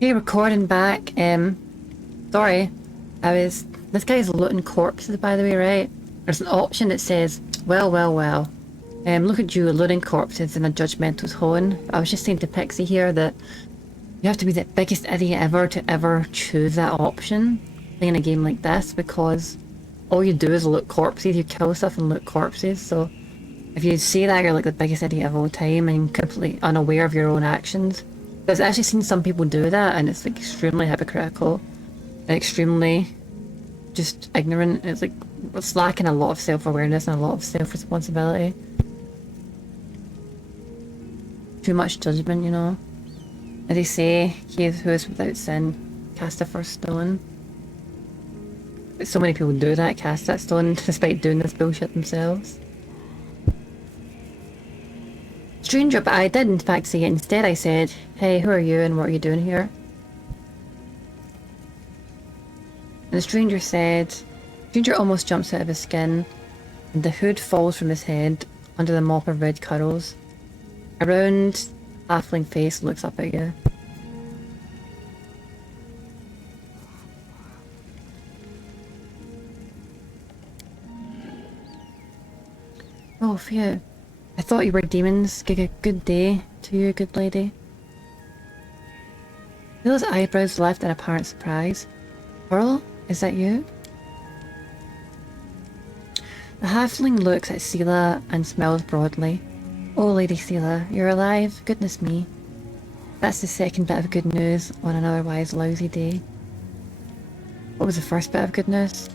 Hey, recording back. Sorry. This guy's looting corpses, by the way, right? There's an option that says, well, well, well. Look at you looting corpses in a judgmental tone. I was just saying to Pixie here that you have to be the biggest idiot ever to ever choose that option playing a game like this, because all you do is loot corpses. You kill stuff and loot corpses. So if you say that, you're like the biggest idiot of all time and completely unaware of your own actions. I've actually seen some people do that, and it's like extremely hypocritical and extremely just ignorant. It's lacking a lot of self-awareness and a lot of self-responsibility. Too much judgment, you know. As they say, he who is without sin cast the first stone. But so many people do that, cast that stone, despite doing this bullshit themselves. Stranger, but I did in fact say it. Instead I said, hey, who are you and what are you doing here? And the stranger said, stranger almost jumps out of his skin, and the hood falls from his head under the mop of red curls. A round, halfling face looks up at you. Oh, phew. I thought you were demons. Good day to you, good lady. Phil's eyebrows left in apparent surprise. Pearl, is that you? The halfling looks at Sela and smiles broadly. Oh, Lady Sela, you're alive? Goodness me. That's the second bit of good news on an otherwise lousy day. What was the first bit of good news?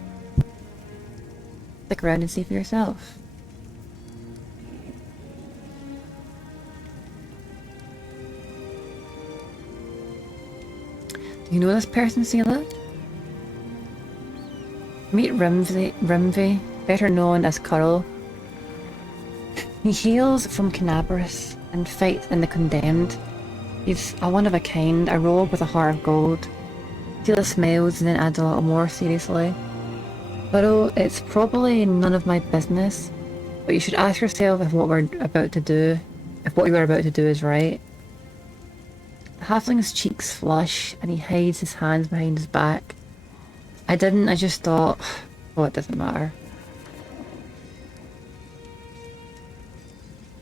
Stick around and see for yourself. Do you know this person, Sela? Meet Rimvi, better known as Curl. He hails from Canabaris and fights in the Condemned. He's a one of a kind, a rogue with a heart of gold. Sela smiles and then adds a little more seriously. Curl, it's probably none of my business, but you should ask yourself if what you are about to do is right. The halfling's cheeks flush and he hides his hands behind his back. I just thought, oh, it doesn't matter.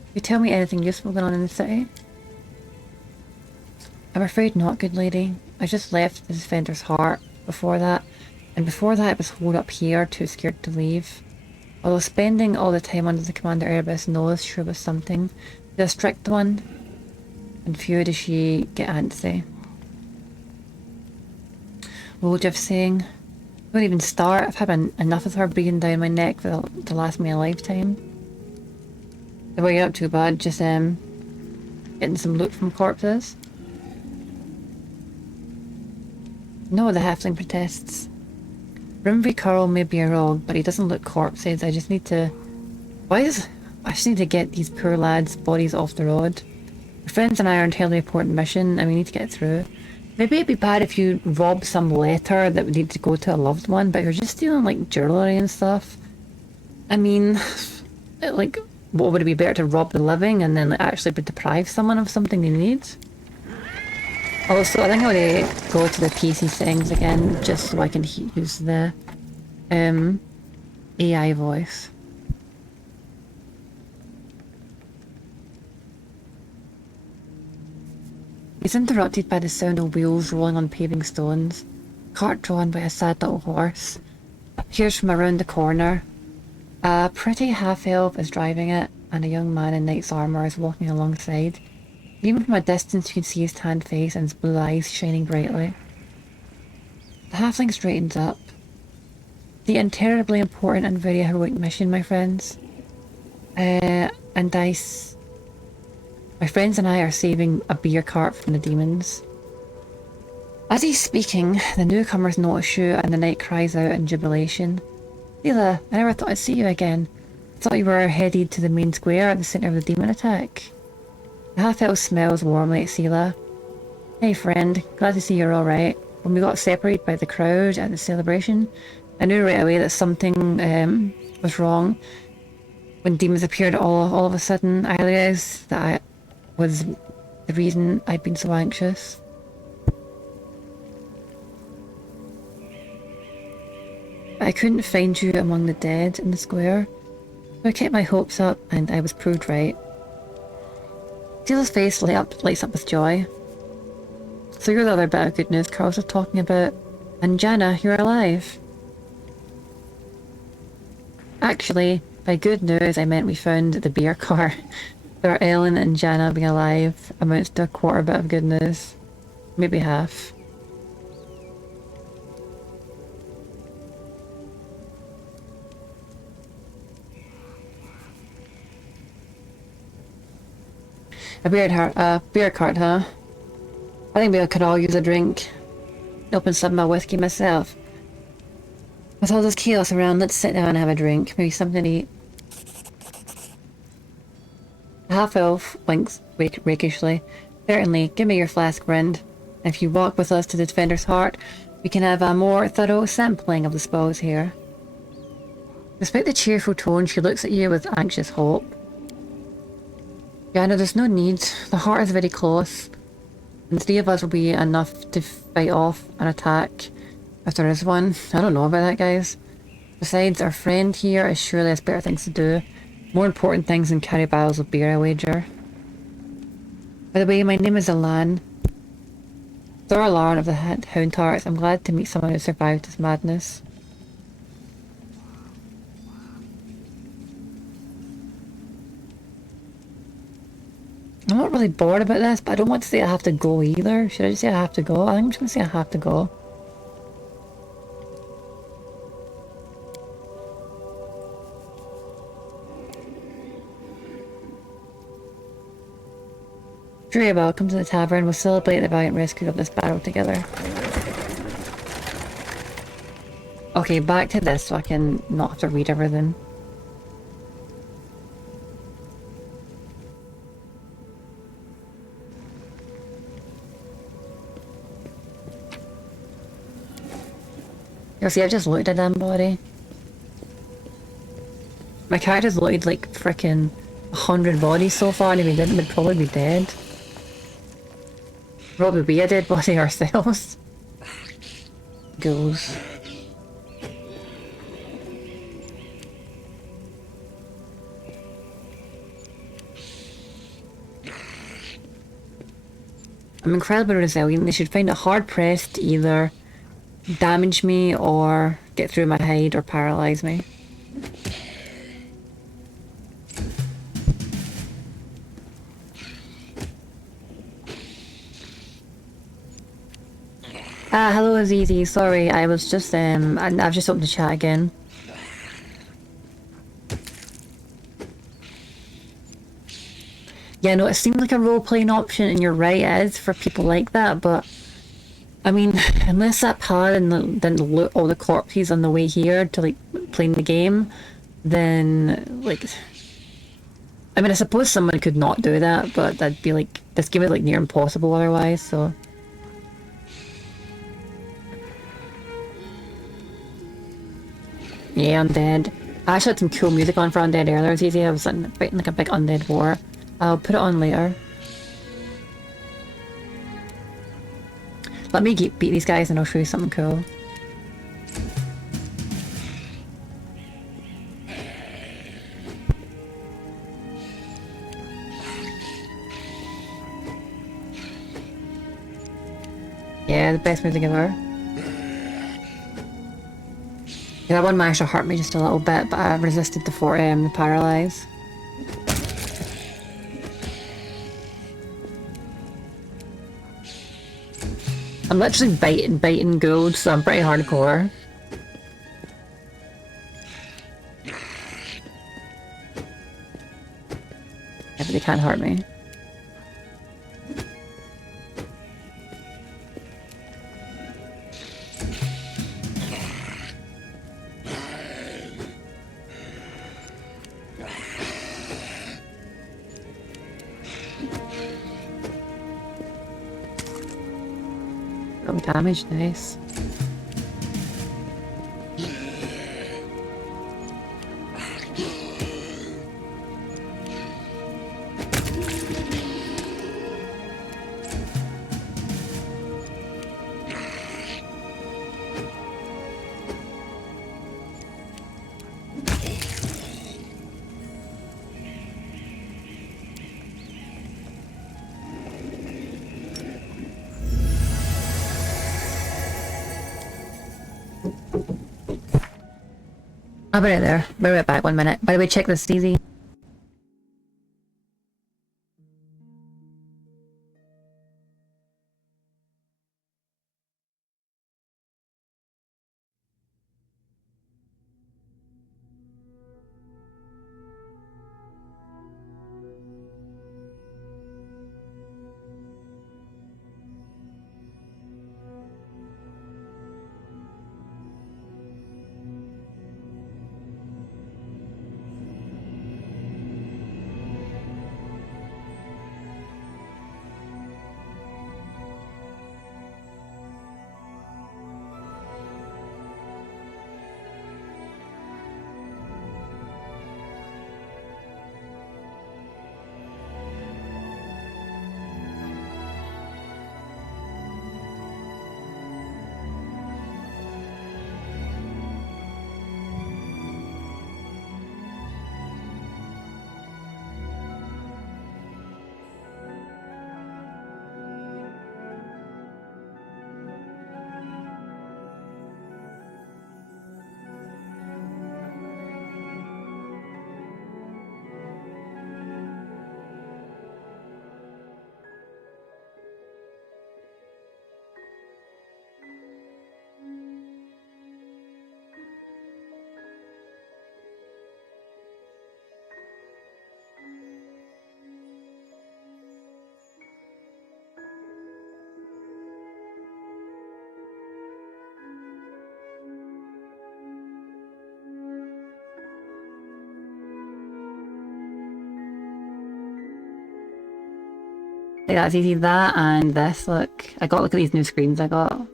Can you tell me anything useful going on in the city? I'm afraid not, good lady. I just left the Defender's Heart before that, and before that it was holed up here, too scared to leave. Although spending all the time under the Commander Erebus nose sure was something. She's a strict one, and few does she get antsy. Wojciech saying, don't even start. I've had enough of her breathing down my neck to last me a lifetime. So what are you up to, bud? Just getting some loot from corpses? No, the halfling protests. Rimvi Curl may be a rogue, but he doesn't look corpses. I just need to get these poor lads' bodies off the road. My friends and I are on a terribly important mission and we need to get through. Maybe it'd be bad if you robbed some letter that would need to go to a loved one, but you're just stealing like jewellery and stuff. I mean, like, what would it be better to rob the living and then like, actually deprive someone of something they need? Also, I think I'm going to go to the PC settings again just so I can use the AI voice. He's interrupted by the sound of wheels rolling on paving stones. Cart drawn by a sad little horse appears from around the corner. A pretty half-elf is driving it, and a young man in knight's armour is walking alongside. Even from a distance you can see his tanned face and his blue eyes shining brightly. The halfling straightens up. The terribly important and very heroic mission, my friends. My friends and I are saving a beer cart from the demons. As he's speaking, the newcomers notice you and the knight cries out in jubilation. Sela, I never thought I'd see you again. I thought you were headed to the main square at the centre of the demon attack. The half-elf smiles warmly at Sela. Hey friend, glad to see you're alright. When we got separated by the crowd at the celebration, I knew right away that something was wrong. When demons appeared all of a sudden, I realised that was the reason I'd been so anxious. I couldn't find you among the dead in the square. So I kept my hopes up, and I was proved right. Tela's face lights up with joy. So you're the other bit of good news Carlos was talking about. And Jana, you're alive. Actually, by good news, I meant we found the beer car. So Ellen and Jana being alive amounts to a quarter bit of good news. Maybe half. A beer cart, huh? I think we could all use a drink. Open some of my whiskey myself. With all this chaos around, let's sit down and have a drink. Maybe something to eat. The half-elf winks rakishly. Certainly, give me your flask, friend. If you walk with us to the Defender's Heart, we can have a more thorough sampling of the spoils here. Despite the cheerful tone, she looks at you with anxious hope. Yeah, no, there's no need. The heart is very close. And 3 of us will be enough to fight off an attack, if there is one. I don't know about that, guys. Besides, our friend here is surely has better things to do. More important things than carry barrels of beer, I wager. By the way, my name is Alan. Thor Alarn of the Hound Tarts. I'm glad to meet someone who survived this madness. I'm not really bored about this, but I don't want to say I have to go either. Should I just say I have to go? I think I'm just going to say I have to go. Sure, welcome to the tavern. We'll celebrate the valiant rescue of this battle together. Okay, back to this so I can not have to read everything. You'll see, I've just looked at that body. My character's looked like frickin' 100 bodies so far, and if he didn't, we'd probably be dead. Probably be a dead body ourselves. Ghouls. I'm incredibly resilient. They should find it hard pressed to either damage me or get through my hide or paralyze me. Hello Azizi, sorry, I was just I've just opened the chat again. Yeah, no, it seems like a role-playing option, and you're right, it is for people like that, but I mean, unless that paladin didn't loot all the corpses on the way here to, like, playing the game, then, like... I mean, I suppose someone could not do that, but that'd be, like... This game is, like, near impossible otherwise, so... Yeah, Undead. I actually had some cool music on for Undead earlier. It was easy. I was fighting, like, a big Undead war. I'll put it on later. Let me beat these guys and I'll show you something cool. Yeah, the best music ever. Yeah, that one managed to hurt me just a little bit, but I resisted the paralyze. I'm literally biting gold, so I'm pretty hardcore. Yeah, but they can't hurt me. Damage, nice. I'll be right there. Be right back, 1 minute. By the way, check this, easy. Like that's easy, that and this, look. Look at these new screens I got.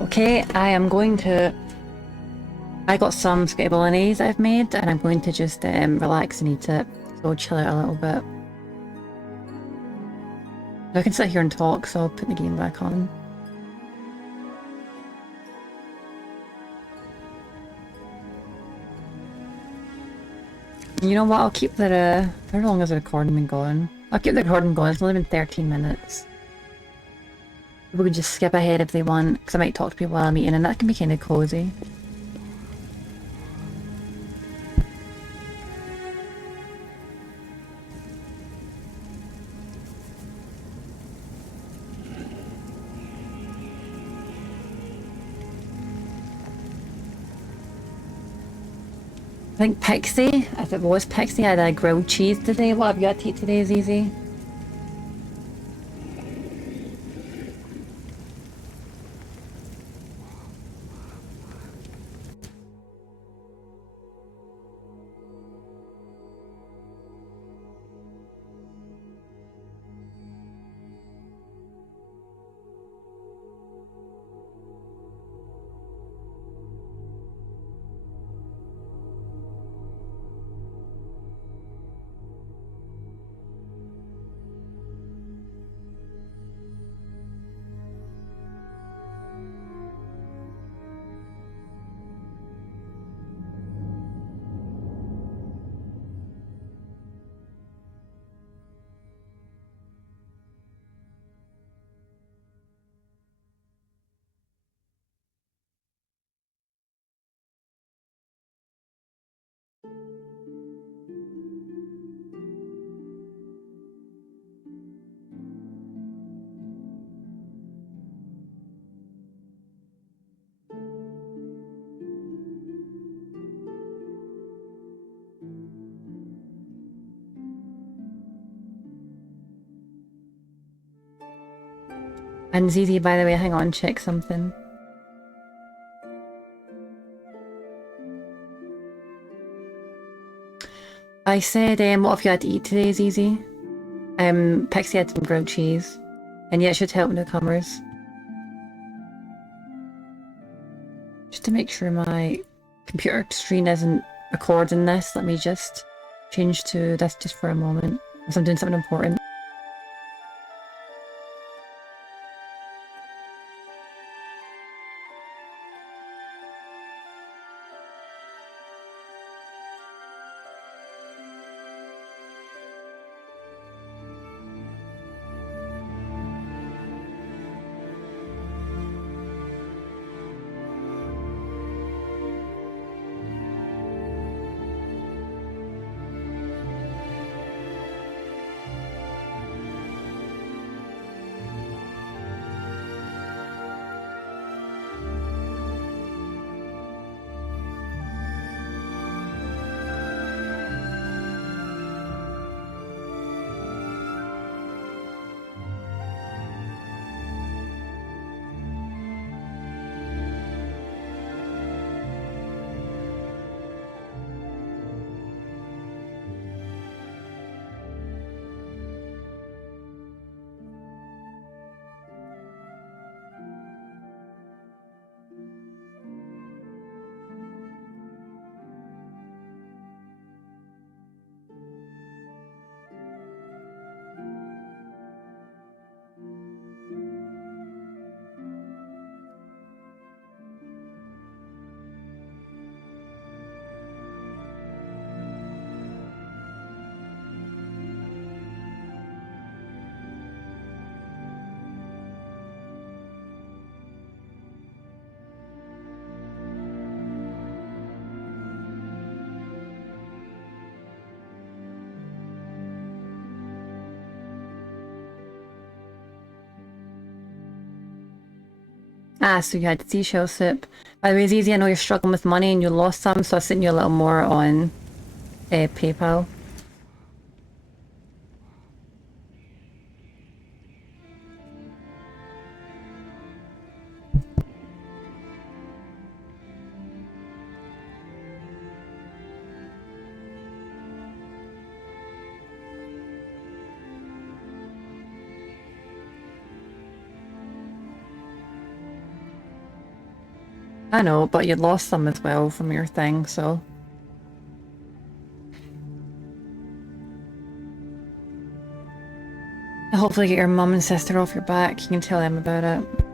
Okay, I got some spaghetti bolognese I've made, and I'm going to just relax and eat it. So chill out a little bit. I can sit here and talk, so I'll put the game back on. You know what, I'll keep the, how long has the recording been going? I'll keep the recording going, it's only been 13 minutes. People can just skip ahead if they want, because I might talk to people while I'm eating, and that can be kind of cozy. I think Pixie, if it was Pixie, I had a grilled cheese today. What have you had to eat today, Zizi? And Zizi, by the way, hang on, check something. I said, what have you had to eat today, Zizi? Pixie had some grilled cheese. And yeah, it should help newcomers. Just to make sure my computer screen isn't recording this, let me just change to this just for a moment, because I'm doing something important. Ah, so you had seashell soup. By the way, it's easy, I know you're struggling with money and you lost some, so I sent you a little more on PayPal. I know, but you lost some as well from your thing, so... I'll hopefully get your mum and sister off your back. You can tell them about it.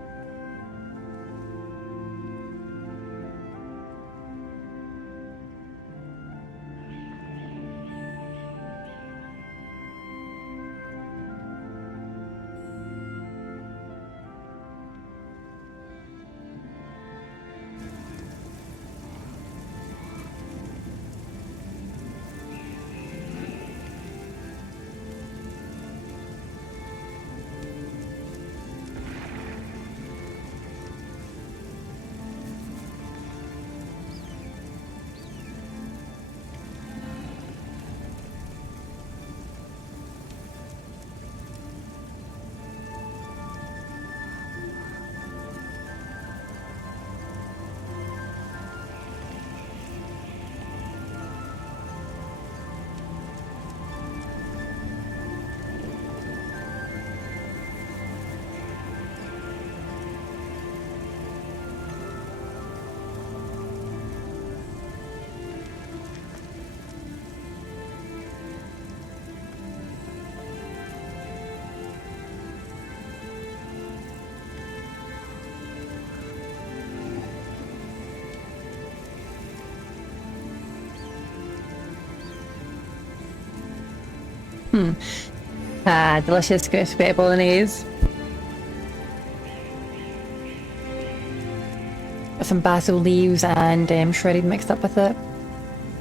Ah, delicious spaghetti bolognese. With some basil leaves and shredded mixed up with it.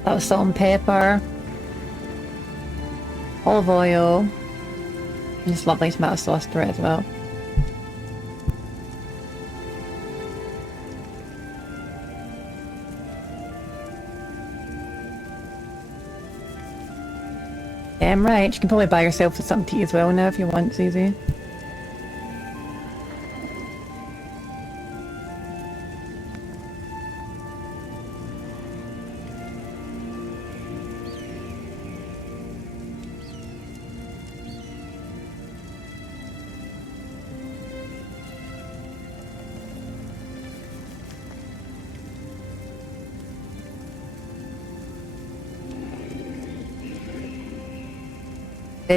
That was salt and pepper. Olive oil. And just lovely tomato sauce through it as well. Right, you can probably buy yourself some tea as well now if you want, Susie.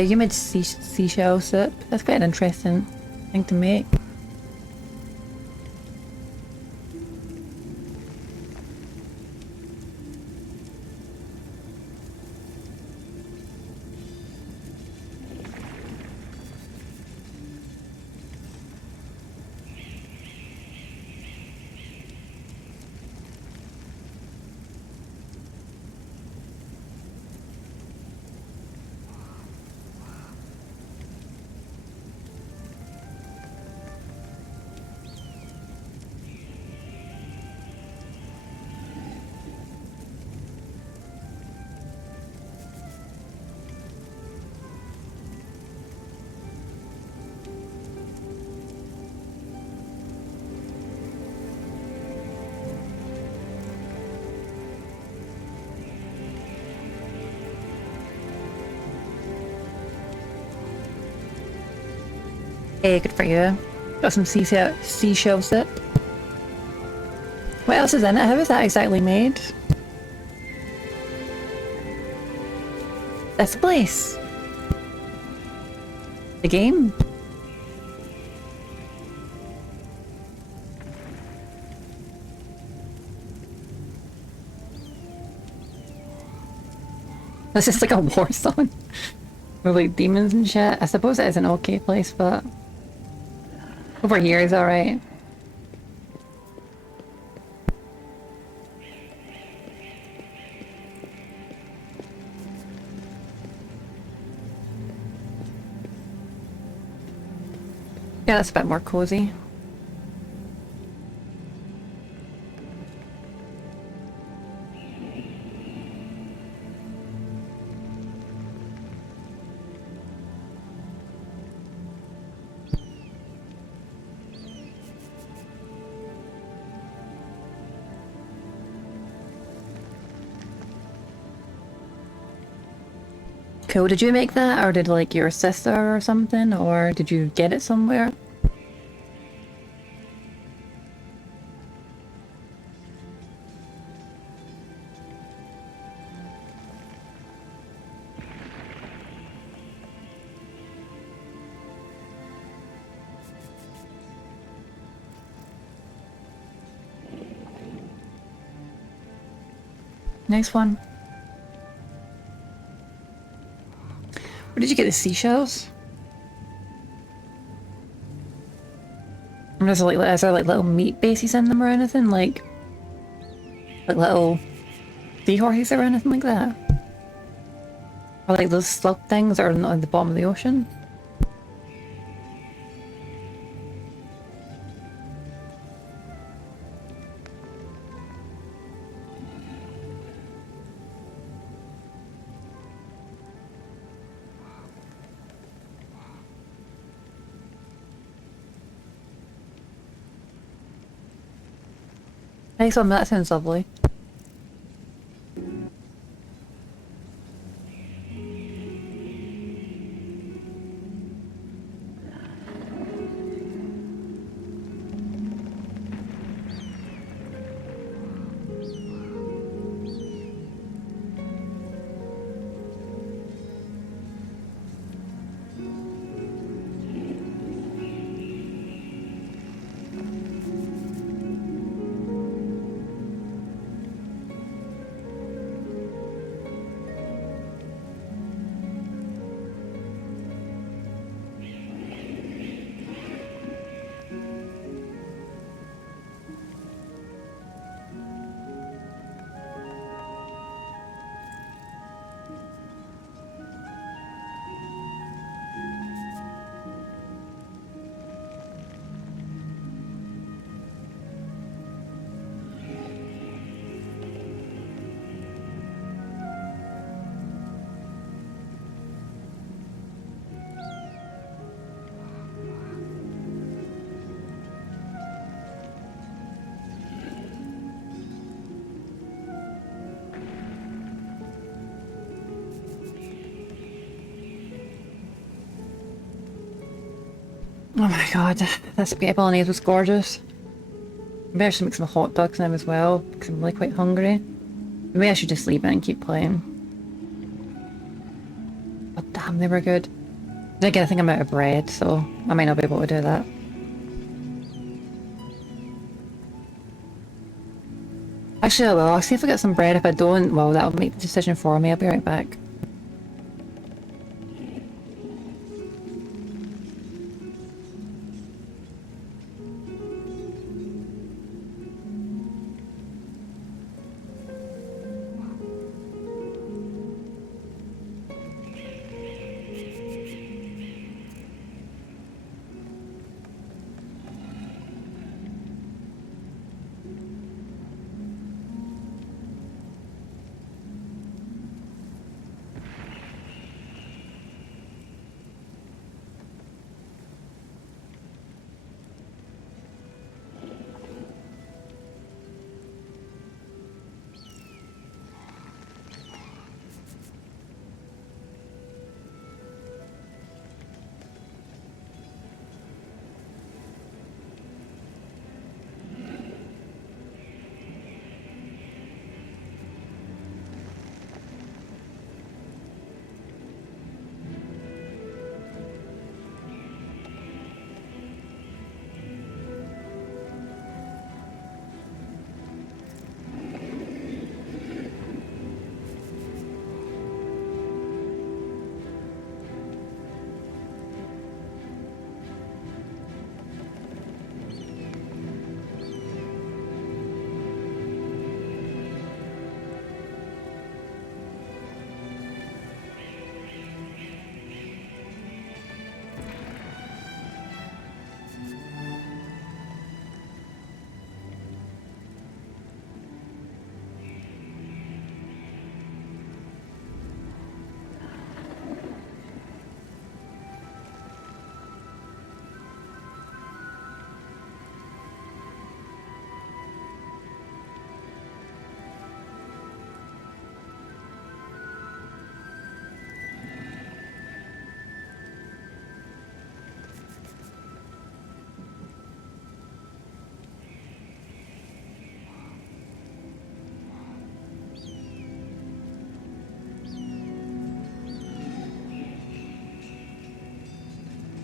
You made seashell soup. That's quite an interesting thing to make. Hey, good for you. Got some seashell soup. What else is in it? How is that exactly made? This place. The game. This is like a war zone. With like demons and shit. I suppose it is an okay place, but over here is alright. Yeah, that's a bit more cozy. Cool. Did you make that, or did like your sister or something, or did you get it somewhere? Nice one. Where did you get the seashells? Is there like little meat bases in them or anything? Like little seahorses or anything like that? Or like those slug things that are at the bottom of the ocean? Nice one, that sounds lovely. Oh my god, that spaghetti bolognese was gorgeous. Maybe I should make some hot dogs now as well, because I'm really quite hungry. Maybe I should just leave it and keep playing. Oh damn They were good. Then again, I think I'm out of bread, so I might not be able to do that. Actually, I will. I'll see if I get some bread. If I don't, well, that'll make the decision for me. I'll be right back.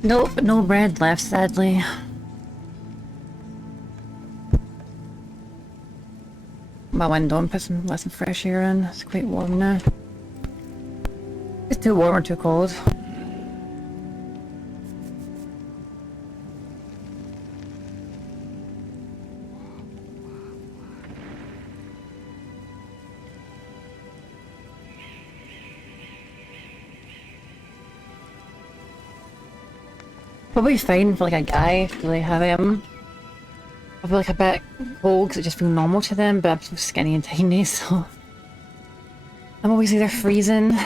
Nope, no bread left, sadly. My window and put some let some fresh air in. It's quite warm now. It's too warm or too cold. Probably fine for like a guy if they have him. I feel like a bit cold because it just feels normal to them, but I'm so skinny and tiny, so I'm always either freezing.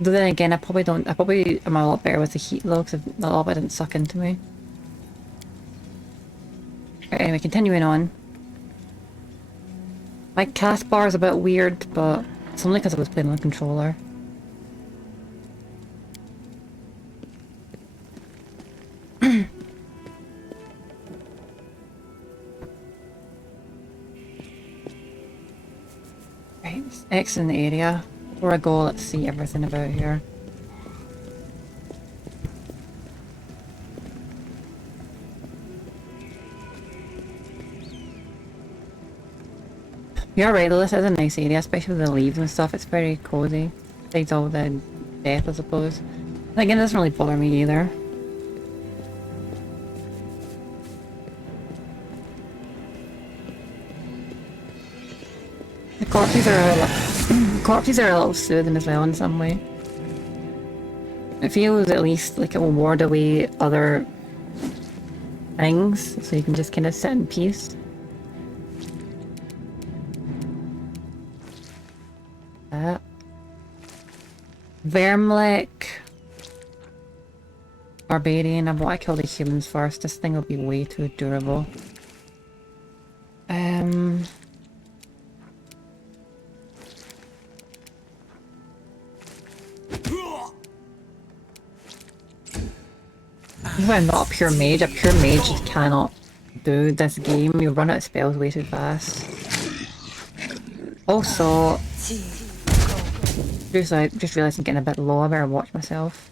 Though then again, I probably am a lot better with the heat though, because a lot of it didn't suck into me. Right, anyway, continuing on. My cast bar is a bit weird, but it's only because I was playing on the controller. Right, X in the area. Before I go, let's see everything about here. You're right though, this is a nice area, especially with the leaves and stuff. It's very cozy. Besides all the death, I suppose. And again, it doesn't really bother me either. The corpses are a little soothing as well in some way. It feels at least like it will ward away other things, so you can just kind of sit in peace. That. Vermlek. Barbarian. I want to kill the humans first. This thing will be way too durable. I'm not a pure mage. A pure mage just cannot do this game. You run out of spells way too fast. Also, Just realised I'm getting a bit low. I better watch myself.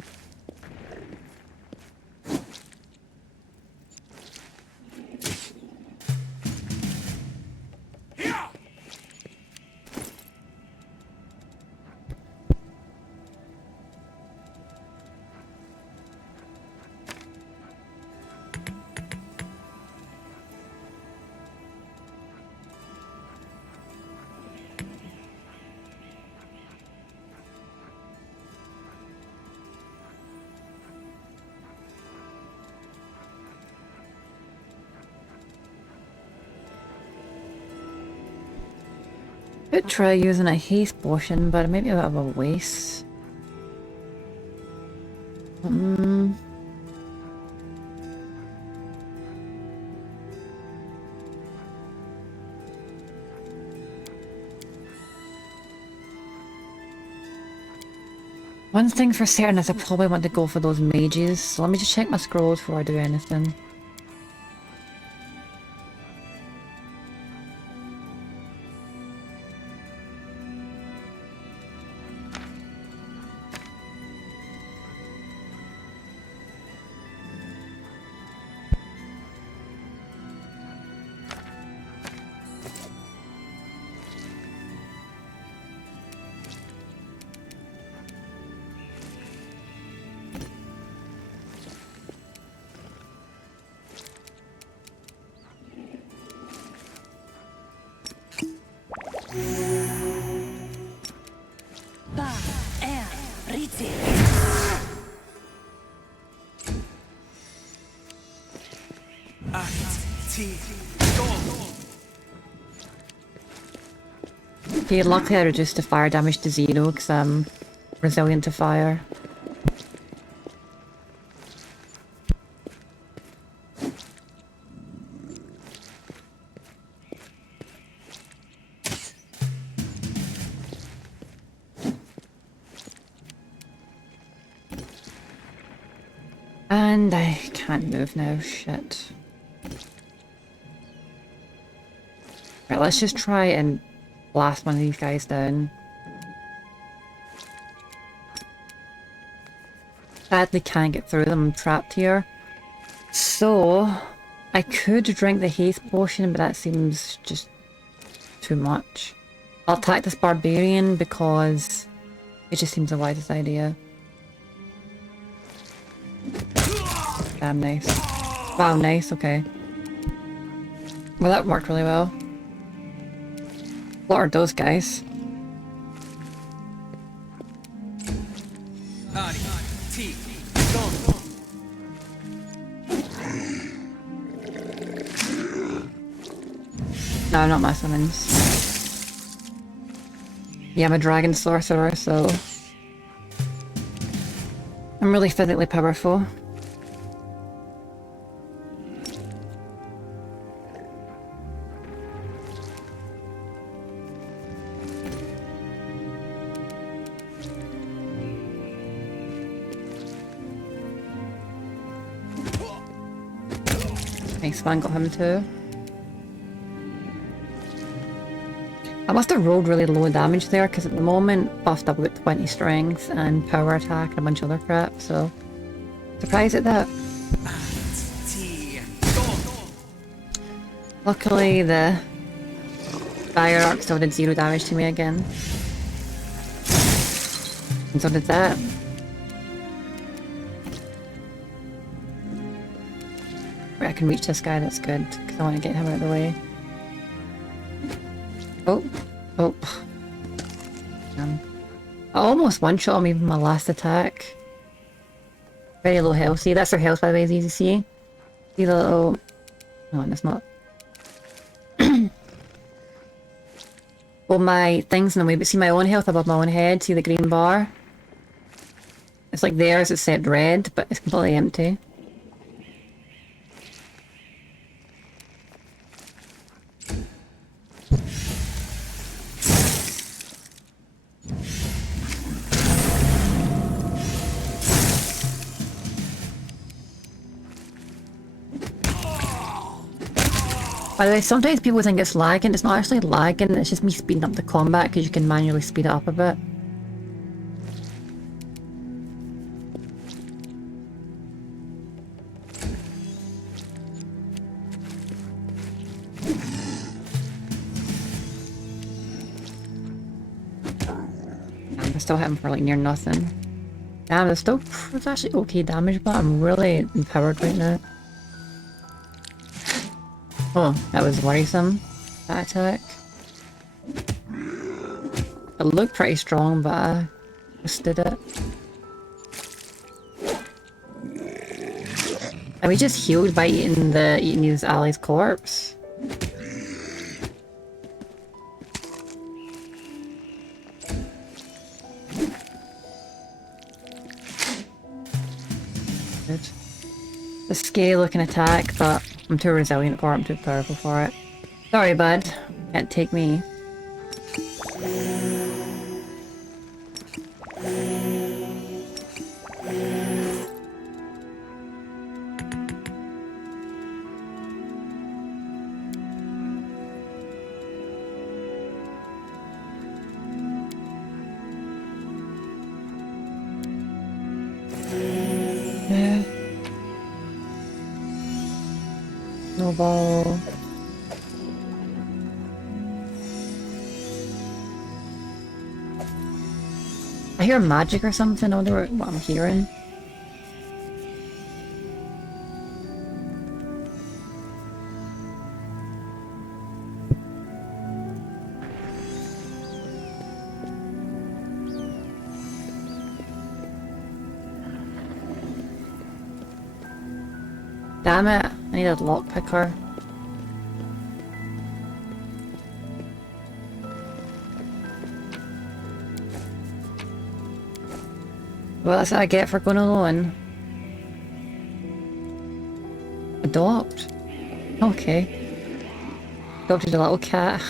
Could try using a haste potion, but it might be a bit of a waste. One thing for certain is I probably want to go for those mages, so let me just check my scrolls before I do anything. Okay, luckily I reduced the fire damage to 0 because I'm resilient to fire. And I can't move now, shit. Right, let's just try and blast one of these guys down. Sadly can't get through them, I'm trapped here. So, I could drink the haste potion, but that seems just too much. I'll attack this barbarian because it just seems the wisest idea. Damn nice. Wow, nice, okay. Well, that worked really well. What are those guys? No, not my summons. Yeah, I'm a dragon sorcerer, so I'm really physically powerful. Nice one, got him too. I must have rolled really low damage there because at the moment buffed up about 20 strength and power attack and a bunch of other crap, so surprised at that. Luckily the fire arc still did 0 damage to me again. And so did that. Right, I can reach this guy, that's good, because I want to get him out of the way. Oh, oh. I almost one-shot him even my last attack. Very low health. See, that's their health by the way, as easy to see. See the little... No, that's not. Well, my thing's in the way, but see my own health above my own head? See the green bar? It's like theirs, it's set red, but it's completely empty. By the way, sometimes people think it's lagging. It's not actually lagging, it's just me speeding up the combat because you can manually speed it up a bit. I still hit him for like near nothing. Damn, it's actually okay damage, but I'm really empowered right now. Oh, that was worrisome, that attack. It looked pretty strong, but I just did it. And we just healed by eating his ally's corpse. Good. A scary looking attack, but I'm too resilient for it, I'm too powerful for it. Sorry, bud. Can't take me. Yeah. Snowball. I hear magic or something. I wonder what I'm hearing. Damn it, I need a lockpicker. Well, that's what I get for going alone. Adopt? Okay. Adopted a little cat.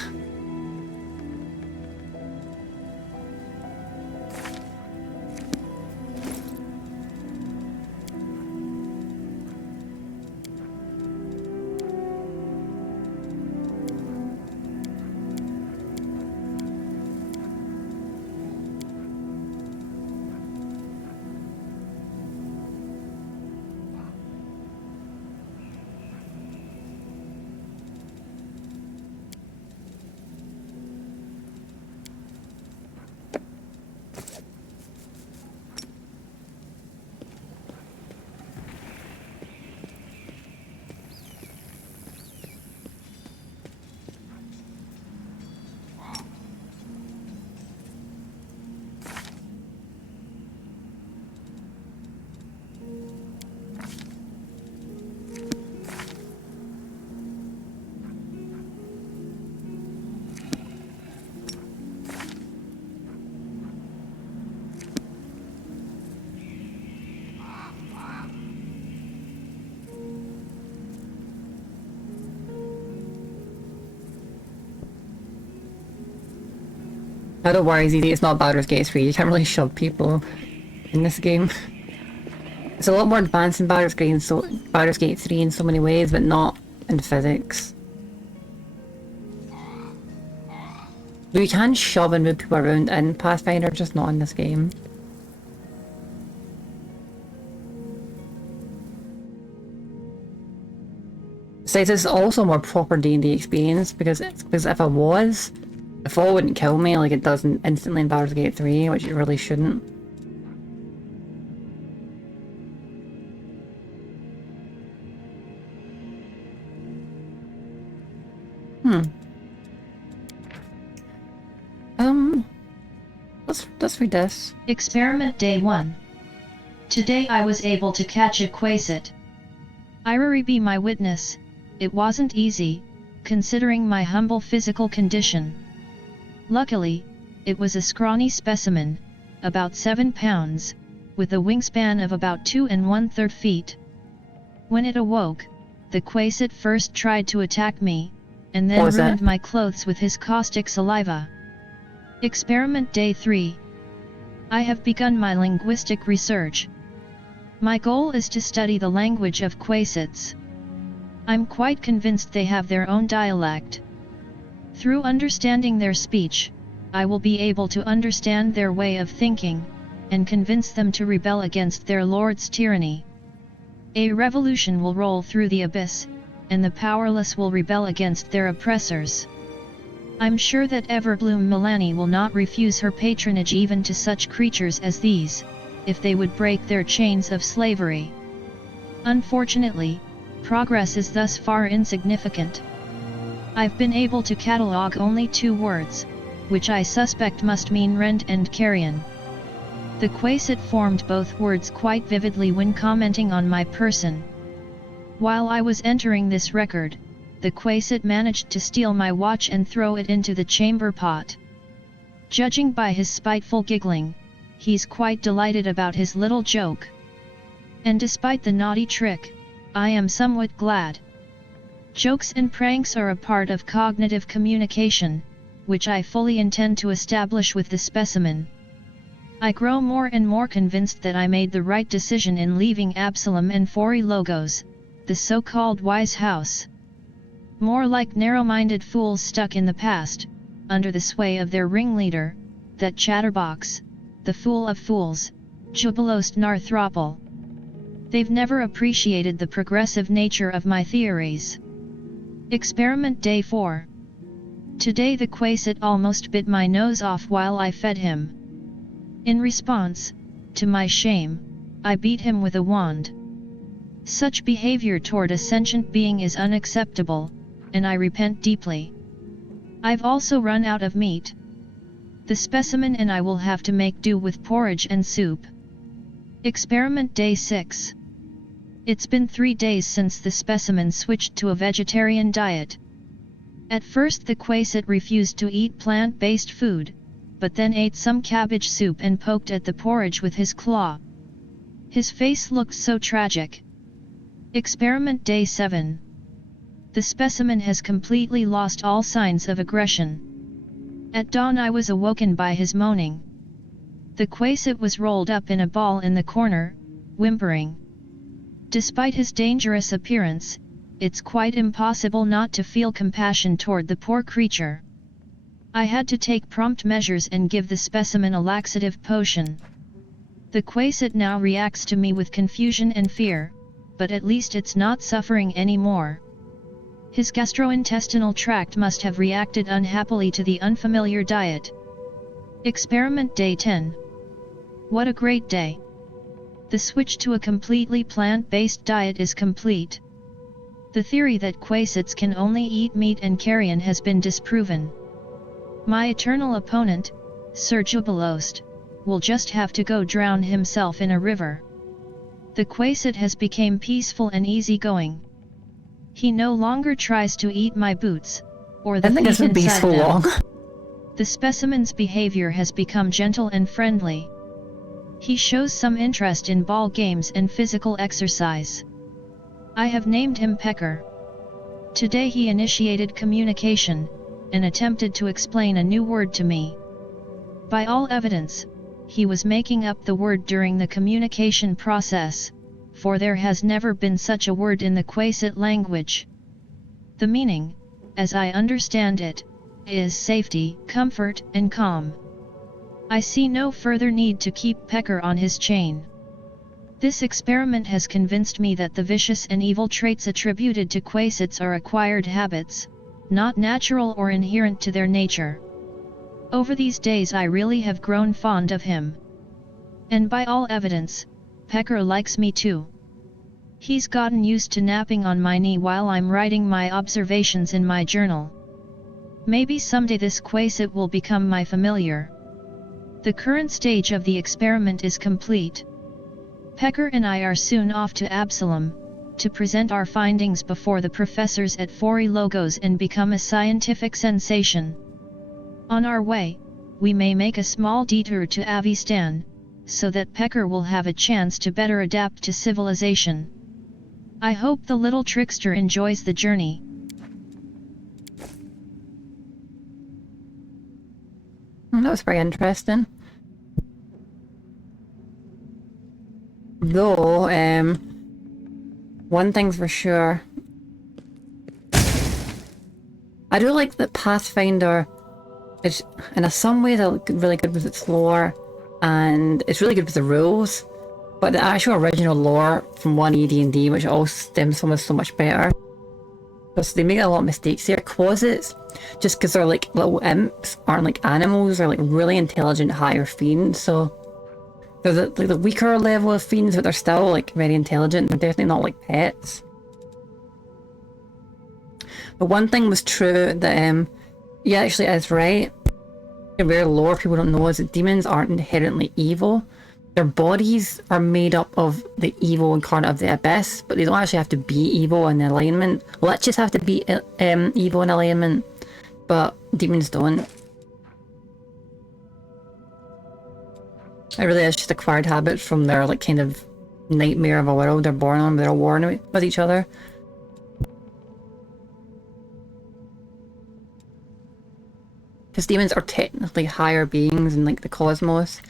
I don't worry, ZD, it's not Baldur's Gate 3. You can't really shove people in this game. It's a lot more advanced than Baldur's Gate 3 in so many ways, but not in physics. Though you can shove and move people around in Pathfinder, just not in this game. Besides, it's also a more proper D&D experience, because if I was, the fall wouldn't kill me like it does instantly in Baldur's Gate 3, which it really shouldn't. Let's read this. Experiment Day 1. Today I was able to catch a quasit. Irari be my witness, it wasn't easy, considering my humble physical condition. Luckily, it was a scrawny specimen, about 7 pounds, with a wingspan of about 2 1/3 feet. When it awoke, the quasit first tried to attack me, and then ruined my clothes with his caustic saliva. Experiment Day 3. I have begun my linguistic research. My goal is to study the language of quasits. I'm quite convinced they have their own dialect. Through understanding their speech, I will be able to understand their way of thinking, and convince them to rebel against their lord's tyranny. A revolution will roll through the abyss, and the powerless will rebel against their oppressors. I'm sure that Everbloom Milani will not refuse her patronage even to such creatures as these, if they would break their chains of slavery. Unfortunately, progress is thus far insignificant. I've been able to catalog only 2 words, which I suspect must mean rent and carrion. The Quasit formed both words quite vividly when commenting on my person. While I was entering this record, the Quasit managed to steal my watch and throw it into the chamber pot. Judging by his spiteful giggling, he's quite delighted about his little joke. And despite the naughty trick, I am somewhat glad. Jokes and pranks are a part of cognitive communication, which I fully intend to establish with the specimen. I grow more and more convinced that I made the right decision in leaving Absalom and Fori Logos, the so-called wise house. More like narrow-minded fools stuck in the past, under the sway of their ringleader, that chatterbox, the fool of fools, Jubilost Narthropol. They've never appreciated the progressive nature of my theories. Experiment Day 4. Today the Quasit almost bit my nose off while I fed him. In response, to my shame, I beat him with a wand. Such behavior toward a sentient being is unacceptable, and I repent deeply. I've also run out of meat. The specimen and I will have to make do with porridge and soup. Experiment Day 6. It's been 3 days since the specimen switched to a vegetarian diet. At first the Quasit refused to eat plant-based food, but then ate some cabbage soup and poked at the porridge with his claw. His face looked so tragic. Experiment Day 7. The specimen has completely lost all signs of aggression. At dawn I was awoken by his moaning. The Quasit was rolled up in a ball in the corner, whimpering. Despite his dangerous appearance, it's quite impossible not to feel compassion toward the poor creature. I had to take prompt measures and give the specimen a laxative potion. The Quasit now reacts to me with confusion and fear, but at least it's not suffering anymore. His gastrointestinal tract must have reacted unhappily to the unfamiliar diet. Experiment Day 10. What a great day! The switch to a completely plant-based diet is complete. The theory that Quasits can only eat meat and carrion has been disproven. My eternal opponent, Sir Jubilost, will just have to go drown himself in a river. The Quasit has become peaceful and easygoing. He no longer tries to eat my boots, or the feet inside them. The specimen's behavior has become gentle and friendly. He shows some interest in ball games and physical exercise. I have named him Pecker. Today he initiated communication, and attempted to explain a new word to me. By all evidence, he was making up the word during the communication process, for there has never been such a word in the Quasit language. The meaning, as I understand it, is safety, comfort, and calm. I see no further need to keep Pecker on his chain. This experiment has convinced me that the vicious and evil traits attributed to Quasits are acquired habits, not natural or inherent to their nature. Over these days I really have grown fond of him. And by all evidence, Pecker likes me too. He's gotten used to napping on my knee while I'm writing my observations in my journal. Maybe someday this Quasit will become my familiar. The current stage of the experiment is complete. Pecker and I are soon off to Absalom, to present our findings before the professors at Fori Logos and become a scientific sensation. On our way, we may make a small detour to Avistan, so that Pecker will have a chance to better adapt to civilization. I hope the little trickster enjoys the journey. That was very interesting. Though, one thing's for sure. I do like that Pathfinder is, in some ways, really good with its lore, and it's really good with the rules. But the actual original lore from 1E D&D, which all stems from, is so much better. Because they make a lot of mistakes here. Quasits, just because they're like little imps, aren't like animals, they're like really intelligent higher fiends, so they're the weaker level of fiends, but they're still like very intelligent. They're definitely not like pets. But one thing was true that yeah, actually is right. A rare lore people don't know is that demons aren't inherently evil. Their bodies are made up of the evil incarnate of the abyss, but they don't actually have to be evil in alignment. Liches have to be evil in alignment, but demons don't. It really is just acquired habits from their like kind of nightmare of a world they're born on, they're all warring with each other. Because demons are technically higher beings in like the cosmos,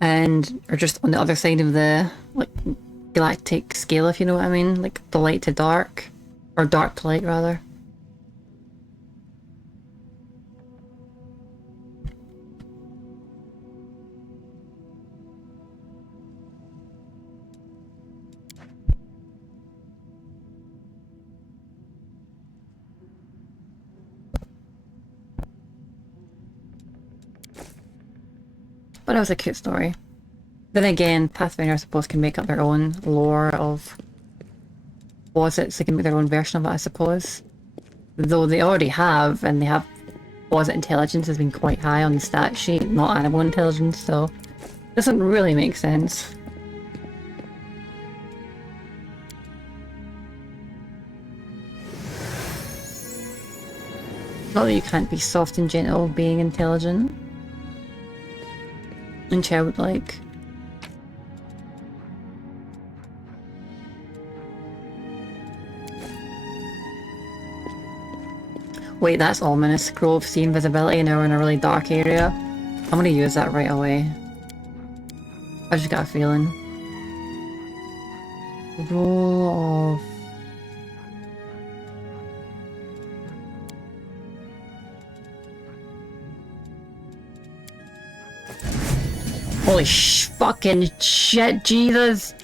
and are just on the other side of the like galactic scale, if you know what I mean, like the light to dark, or dark to light rather. But it was a cute story. Then again, Pathfinder I suppose can make up their own lore of posits. They can make their own version of it, I suppose. Though they already have, and they have posit intelligence has been quite high on the stat sheet, not animal intelligence, so it doesn't really make sense. Not that you can't be soft and gentle being intelligent and childlike. Wait, that's ominous. Scroll of see invisibility, now we're in a really dark area. I'm gonna use that right away. I just got a feeling. Roll of... Holy fucking shit, Jesus!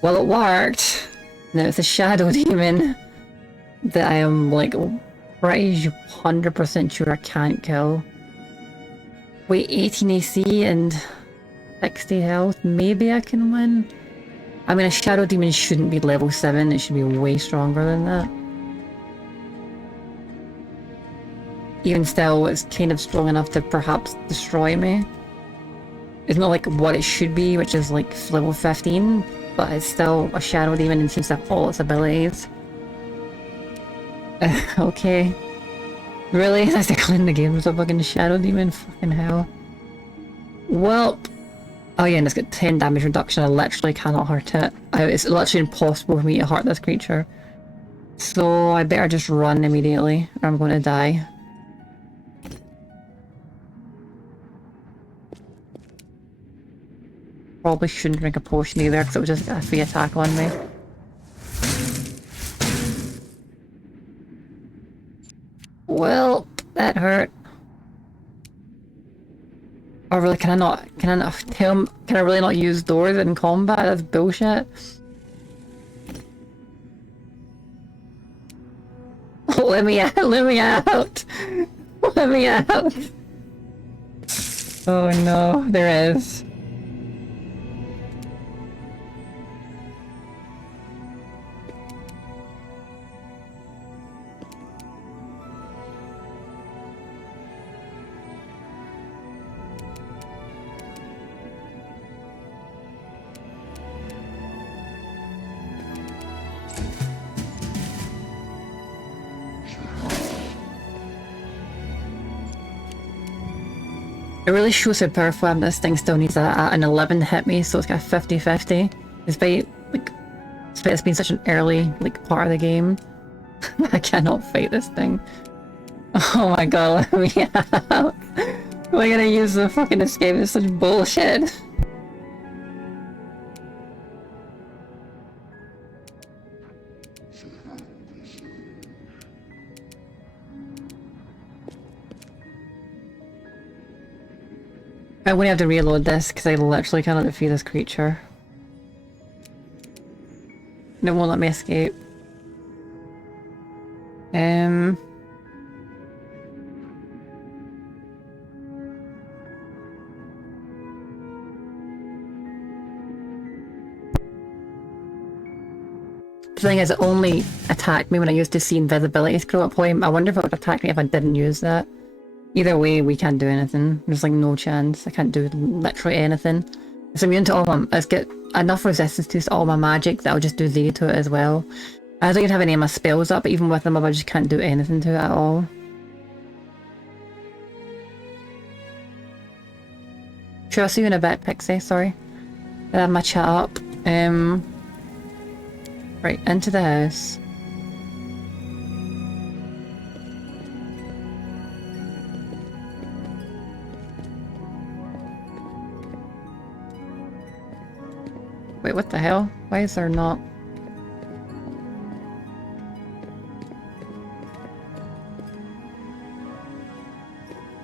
Well, it worked. Now it's a shadow demon that I am like pretty 100% sure I can't kill. Wait, 18 AC and 60 health, maybe I can win? I mean, a shadow demon shouldn't be level 7, it should be way stronger than that. Even still, it's kind of strong enough to perhaps destroy me. It's not like what it should be, which is like level 15, but it's still a shadow demon and seems to have all its abilities. Okay. Really? That's the kind of game with a fucking shadow demon? Fucking hell. Well... Oh yeah, and it's got 10 damage reduction, I literally cannot hurt it. It's literally impossible for me to hurt this creature. So I better just run immediately, or I'm going to die. Probably shouldn't drink a potion either, because it would just get a free attack on me. Well, that hurt. Oh really, can I really not use doors in combat? That's bullshit. Oh, let me out, let me out! Let me out! Oh no, there is. It really shows how powerful I am. This thing still needs an 11 to hit me, so it's got 50-50. Despite it's been such an early part of the game. I cannot fight this thing. Oh my god, let me out. We're gonna use the fucking escape, it's such bullshit. I'm gonna have to reload this because I literally cannot defeat this creature. and it won't let me escape. The thing is, it only attacked me when I used to see invisibility scroll up point. I wonder if it would attack me if I didn't use that. Either way, we can't do anything. There's like no chance. I can't do literally anything. It's immune to all my... It's got enough resistance to all my magic that I'll just do Z to it as well. I don't even have any of my spells up, but even with them I just can't do anything to it at all. Sure, I'll see you in a bit, Pixie, sorry. I have my chat up. Right, into the house. Wait, what the hell? Why is there not...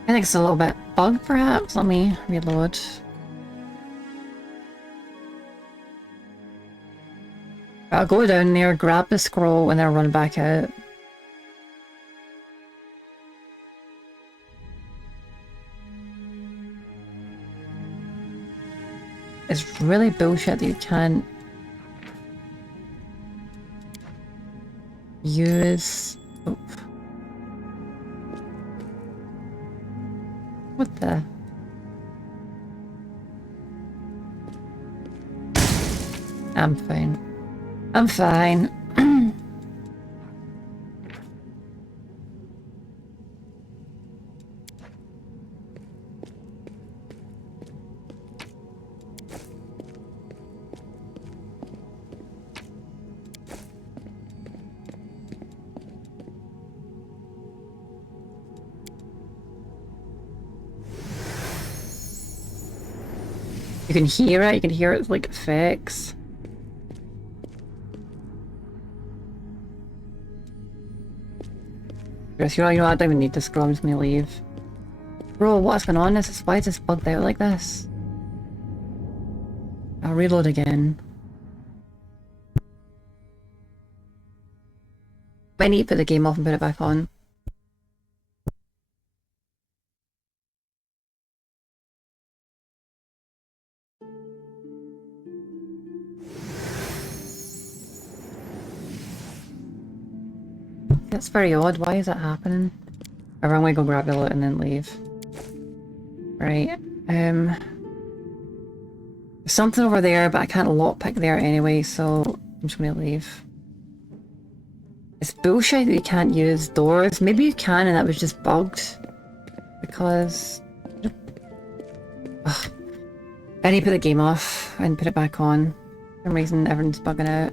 I think it's a little bit bugged, perhaps. Let me reload. I'll go down there, grab the scroll, and then run back out. It's really bullshit that you can't use... Oh. What the... I'm fine. I'm fine. You can hear it like effects. You know, I don't even need to scroll, I'm just gonna leave. Bro, what's going on? Why is this bugged out like this? I'll reload again. I need to put the game off and put it back on. That's very odd. Why is that happening? Alright, I'm gonna go grab the loot and then leave. Right. There's something over there, but I can't lockpick there anyway, so I'm just gonna leave. It's bullshit that you can't use doors. Maybe you can and that was just bugged. Because... Ugh. I need to put the game off and put it back on. For some reason everyone's bugging out.